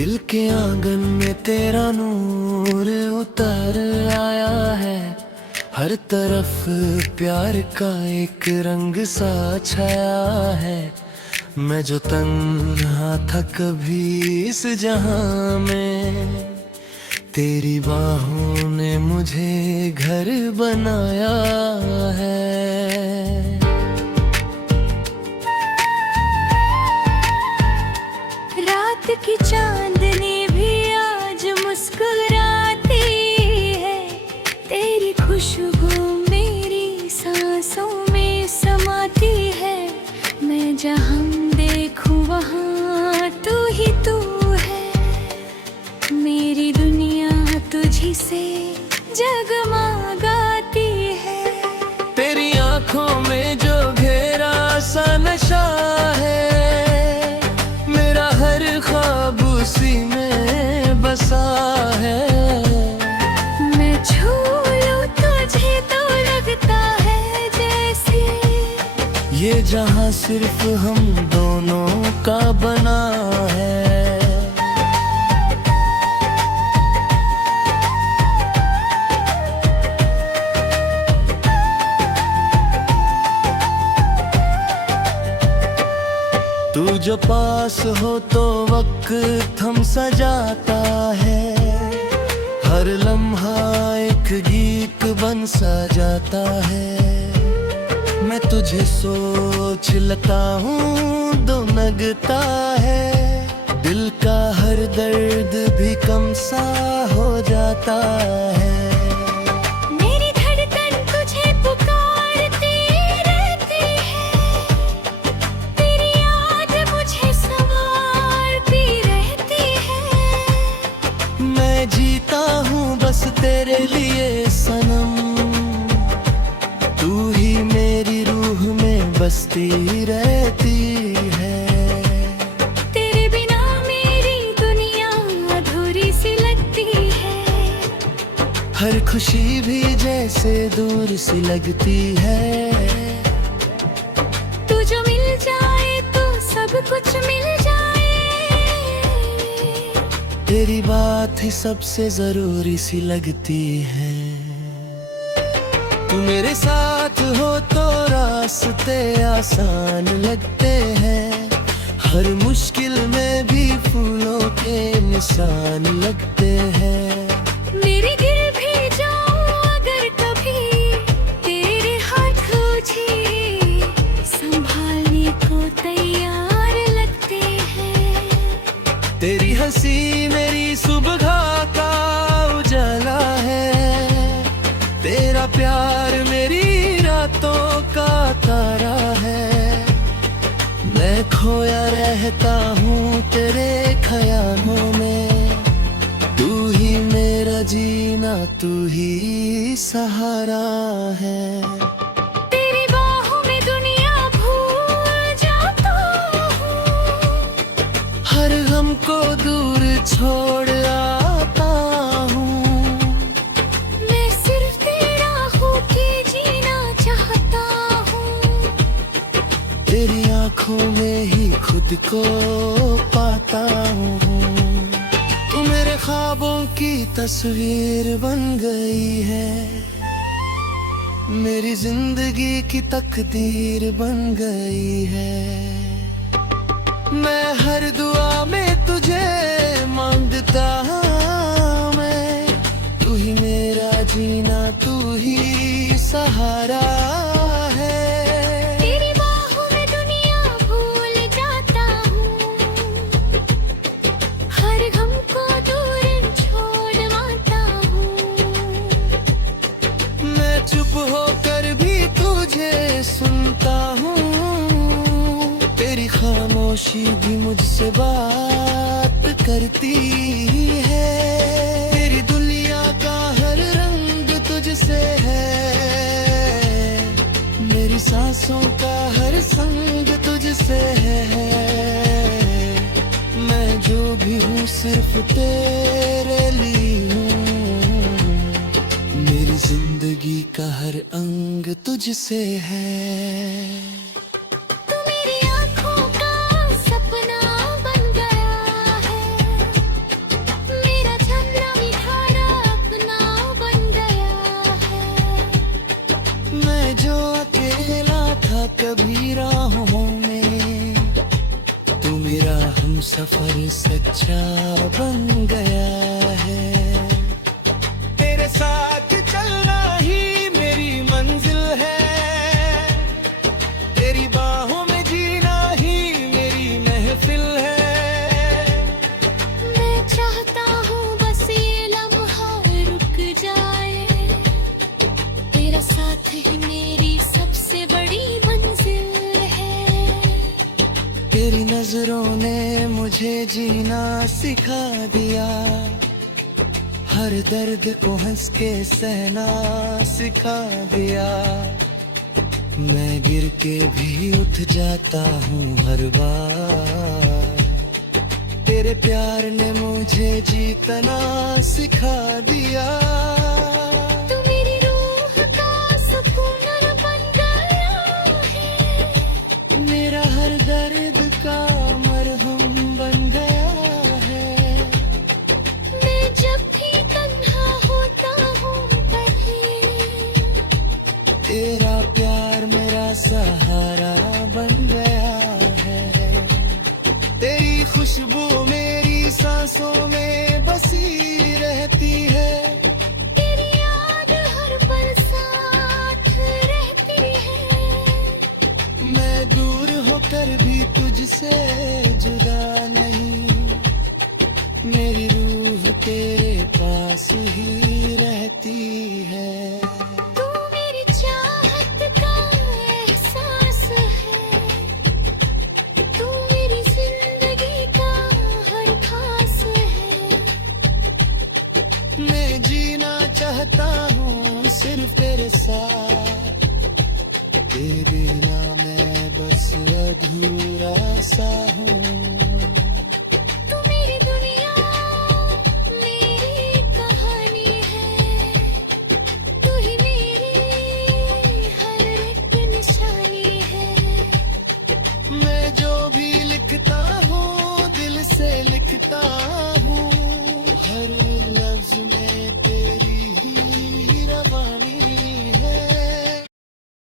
दिल के आंगन में तेरा नूर उतर आया है। हर तरफ प्यार का एक रंग सा छाया है। मैं जो तन्हा था कभी इस जहां में, तेरी बाहों ने मुझे घर बनाया है। रात की चांदनी भी आज मुस्कुराती है। तेरी खुशबू मेरी सांसों में समाती है। मैं जहाँ देखूं वहाँ तू ही तू है। मेरी दुनिया तुझी से जगमगाती है। तेरी आंखों में जो घेरा सा नशा है, मेरा हर ख्वाब उसी में बसा है। मैं छू लूं तुझे तो लगता है जैसे ये जहां सिर्फ हम दोनों का बना है। तू जो पास हो तो वक्त थम सा जाता है। हर लम्हा एक गीत बन सा जाता है। मैं तुझे सोच लेता हूँ दो नगता है। दिल का हर दर्द भी कम सा हो जाता है। मेरी धड़कन तुझे पुकारती रहती है। तेरी याद मुझे संभालती रहती है। मैं जीता हूँ बस तेरे लिए सनम। तू ही मेरी रूह में बसती रहती है। तेरे बिना मेरी दुनिया अधूरी सी लगती है। हर खुशी भी जैसे दूर सी लगती है। तू जो मिल जाए तो सब कुछ मिल जाए। तेरी बात ही सबसे जरूरी सी लगती है। तू मेरे साथ हो तो रास्ते आसान लगते हैं। हर मुश्किल में भी फूलों के निशान लगते हैं। मेरी गिर भी जाऊं अगर कभी, तेरे हाथ मुझे संभालने को तैयार लगते हैं। तेरी हंसी मेरी सुबह का उजाला है। तेरा प्यार मेरी रातों का तारा है। मैं खोया रहता हूँ तेरे ख्यालों में। तू ही मेरा जीना, तू ही सहारा है। तेरी बाहों में दुनिया भूल जाता हूँ। हर गम को दूर छोड़ आता हूँ। मैं सिर्फ तेरा होके जीना चाहता हूँ। तेरी आंखों में ही खुद को पाता हूँ। तू मेरे ख्वाबों की तस्वीर बन गई है। मेरी जिंदगी की तकदीर बन गई है। मैं हर दुआ में तुझे मांगता हूँ। मैं तू ही मेरा जीना, तू ही सहारा है। तेरी बाहों में दुनिया भूल जाता हूँ। हर गम को दूर छोड़वाता हूँ। मैं चुप होकर भी तुझे सुनता हूँ। तेरी खामोशी भी मुझसे बात करती है। तेरी दुनिया का हर रंग तुझसे है। मेरी सांसों का हर संग तुझसे है। मैं जो भी हूँ सिर्फ तेरे लिए हूँ। मेरी जिंदगी का हर अंग तुझसे है। तू मेरी आँखों का सपना बन गया है। जो अकेला था कभी राहों में, तू मेरा हम सफर सच्चा बन गया है। तेरे साथ चलना ही मेरी मंजिल है, तेरी बाहों में जीना ही मेरी महफिल है। मैं चाहता हूँ बस ये लम्हा रुक जाए, तेरा साथ ही मेरी सबसे बड़ी मंजिल है। तेरी नजरों ने मुझे जीना सिखा दिया, हर दर्द को हंस के सहना सिखा दिया। मैं गिर के भी उठ जाता हूँ हर बार, तेरे प्यार ने मुझे जीतना सिखा दिया। तू मेरी रूह का सुकून बन गया है, मेरा हर दर्द का मरहम बन गया है। मैं जब भी तन्हा होता हूँ कहीं, तेरा प्यार मेरा सहारा बन गया है। तेरी खुशबू मेरी सांसों में बसी रहती है, तेरी याद हर पल साथ रहती है। मैं दूर होकर भी तुझसे जुदा नहीं, मेरी रूह तेरे पास ही रहती है। तू मेरी चाहत का एहसास है, तू मेरी जिंदगी का हर खास है। मैं जीना चाहता हूँ सिर्फ तेरे साथ, तेरे बिना मैं बस अधूरा सा हूँ।